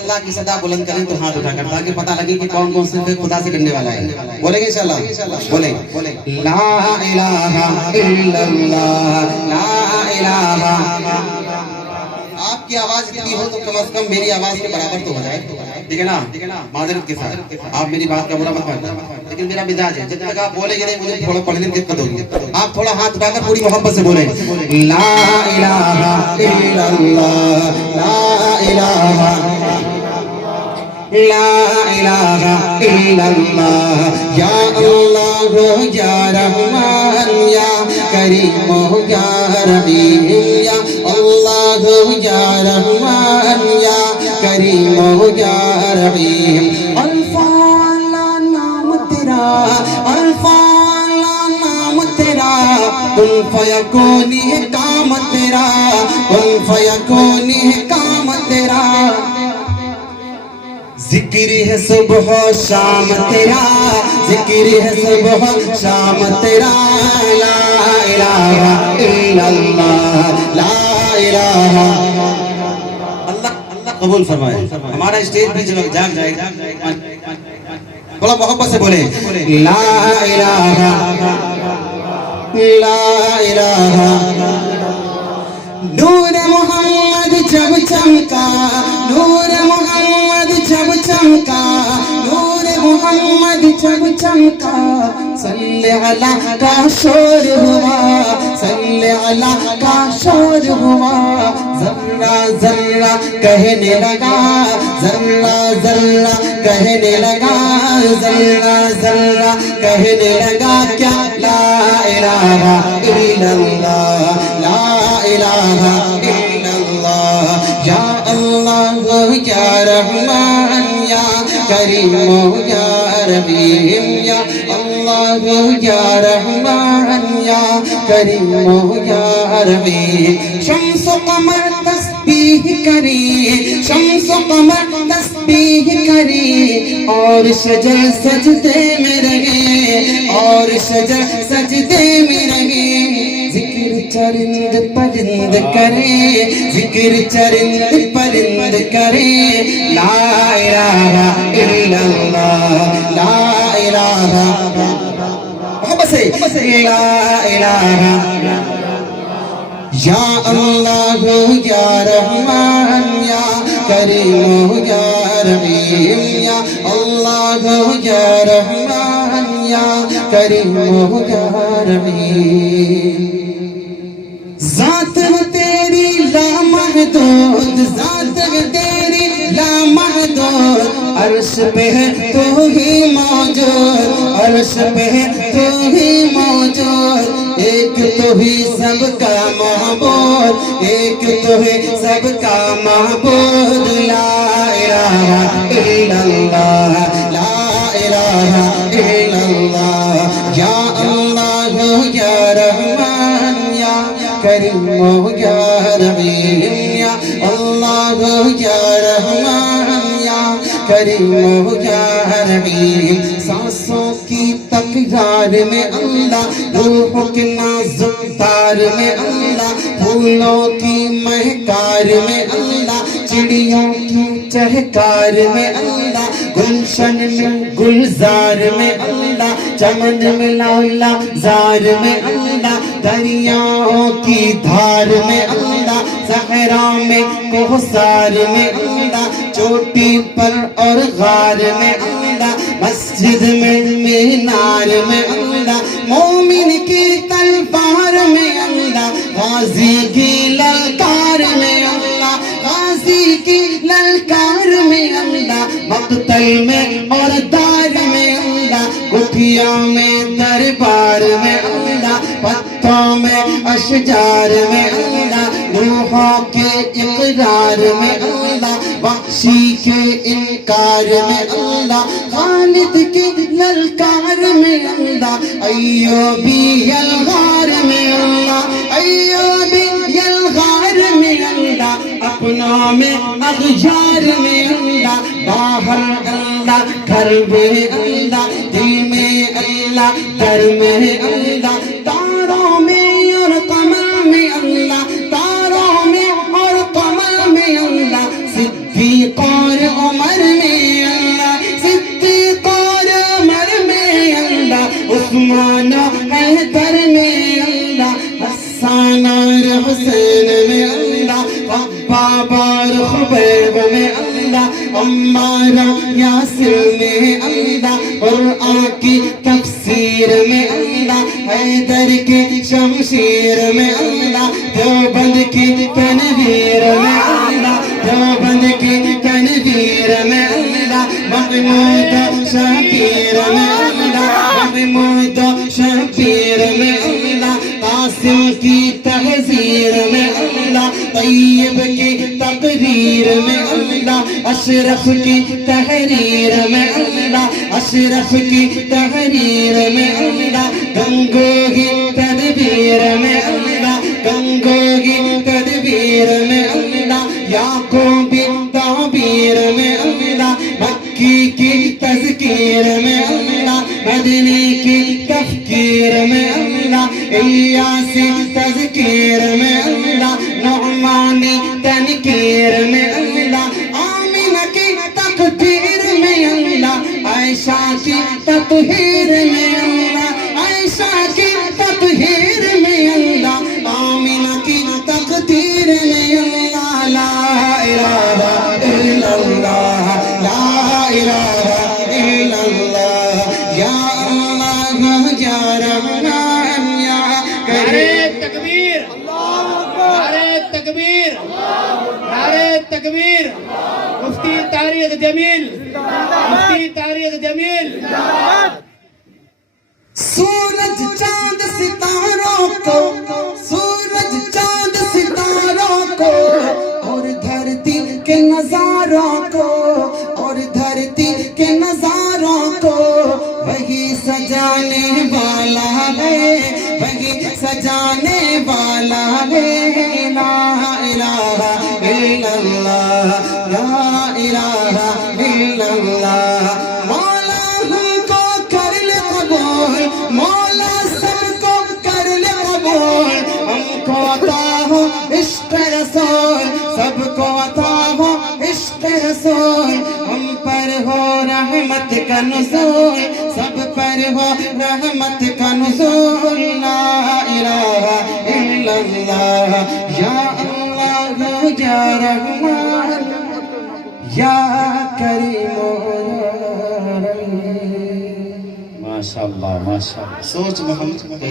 اللہ کی صدا بلند کریں تو ہاتھ اٹھا کر تاکہ پتہ لگے کہ کون کون سے خدا سے ڈرنے والا ہے. بولیں گے انشاءاللہ؟ بولیں لا الہ الا اللہ لا الہ. آپ کی آواز اتنی ہو تو کم از کم میری آواز کے برابر تو ہو جائے, ٹھیک ہے نا, معذرت کے ساتھ. آپ میری بات کا برا مت ماننا, لیکن میرا مزاج ہے جب تک آپ بولیں گے نہیں مجھے تھوڑا پڑھنے میں دقت ہوگی. آپ تھوڑا ہاتھ اٹھا کر پوری محبت سے بولیں لا الہ الا اللہ لا الہ لا الہ الا اللہ یا اللہ یا رحمان یا کریم یا رحیم یا اللہ یا رحمان یا کریم یا رحیم. الفاء نام تیرا الفاء نام تیرا کن فیکون کام تیرا کن فیکون کام تیرا. ذکر ہے صبح و شام تیرا ذکر ہے صبح و شام تیرا لا الہ الا اللہ لا الہ. اللہ قبول فرمائے. ہمارا اسٹیج بھی جاگ جائے گا. بڑا محبت سے بولیں لا الہ لا الہ. نور محمد جب چمکا نور محمد جب چمکا نور محمد جب چمکا صلی اللہ کا شور ہوا صلی اللہ کا شور ہوا. ذرہ ذرہ کہنے لگا ذرہ ذرہ کہنے لگا ذرہ ذرہ کہنے لگا کیا لا الہ الا اللہ لا الہ الا اللہ یا اللہ یا رحمان یا کریم یا رحیم یا اللہ یا رحمان یا کریم یا رحیم. شمس و قمر تسبیح کری شمس و قمر تسبیح کری اور شجر سجدے میں رہے اور شجر سجدے میں رہے. ذکر چرند پرند کرے ذکر چرند پرند کرے لا الہ الا اللہ لا الہ محبت سے لا الہ یا اللہ یا رحمان یا کریم یا رحیم یا اللہ یا رحمان یا کریم یا رحیم. ذات تیری لامحدود ذات تیری لامحدود عرش پہ تو ہی موجود عرش پہ تو ہی موجود. ایک تو ہی سب کا معبود ایک تو ہی سب کا معبود لا الہ الا اللہ لا الہ الا اللہ یا اللہ یا رحمان یا کریم یا رحیم یا اللہ یا رحمان یا کریم یا رحیم. سانسوں کی تکرار میں اللہ روحوں کے نازک تار میں اللہ پھولوں کی مہکار میں اللہ چڑیوں کی چہکار میں اللہ گلشن میں گلزار میں اللہ چمن میں لالا زار میں اللہ دریاؤں کی دھار میں اللہ صحرا میں کوثر میں اللہ چوٹی پر اور غار میں اللہ مسجد میں مینار میں اللہ مومن کی تلوار میں اللہ غازی کی للکار میں اللہ غازی کی للکار میں اللہ مقتل میں اور دار میں اللہ کٹھیا میں دربار میں اللہ پتوں میں اشجار میں اللہ روحوں کے اقرار میں اللہ بخشی کے انکار میں اللہ خالد کی للکار میں اللہ ایوبی الغار میں اللہ ایوبی الغار میں اللہ اپنوں میں اغیار میں اللہ باہر اللہ گھر میں اللہ دل میں اللہ در میں اللہ تاروں میں اور قمر میں اللہ تاروں میں اور قمر میں اللہ صدیقوں اور عمر میں اللہ، صدیق اور عمر میں اللہ، عثمان حیدر میں اللہ، حسان اور حسین میں اللہ، خباب اور خبیب میں اللہ، عمار یاسر میں اللہ، قرآن کی تفسیر میں اللہ، حیدر کی شمشیر میں اللہ، دیوبند کی تنویر میں اللہ، دیوبند کی تنویر میں اللہ، محمود شبیر میں اللہ، محمود شبیر میں اللہ، قاسم کی تحذیر میں اللہ، طیب کی تقریر میں اللہ، اشرف کی تحریر میں اللہ، اشرف کی تحریر میں اللہ، گنگوہی تدبیر میں اللہ، گنگوہی تدبیر میں اللہ، یعقوبی تعبیر میں اللہ، مکی کی تذکیر میں اللہ، مدنی کی تفکیر میں اللہ، الیاسی تذکیر میں اللہ، نعمانی تنکیر میں اللہ، آمینہ کی تقدیر میں اللہ، عائشہ کی تطہیر میں اللہ، عائشہ کی تطہیر میں اللہ، آمینہ کی تقدیر میں اللہ، لا الہ الا اللہ، لا الہ الا اللہ، یا اللہ یا رحمان یا کریم۔ تکبیر، نعرہ تکبیر، نعرہ تکبیر، مفتی طارق جمیل، مفتی طارق جمیل۔ سورج چاند ستاروں کو، سورج چاند ستاروں کو، اور دھرتی کے نظاروں کو، اور دھرتی کے نظاروں کو، وہی سجانے والا ہے، وہی سجانے والا ہے، لا الہ الا اللہ، لا الہ الا اللہ، مولا ہم کو کر لے قبول، مولا سب کو کر لے قبول، ہم کو عطا ہو عشق رسول، سب کو عطا ہو عشق رسول، ہم پر ہو رحمت کا نزول، سب پر ہو رحمت کا نزول، لا الہ الا اللہ، یا اللہ یا رحمان یا کریم یا رحیم۔ ماشاءاللہ، ماشاءاللہ۔ سوچ محمد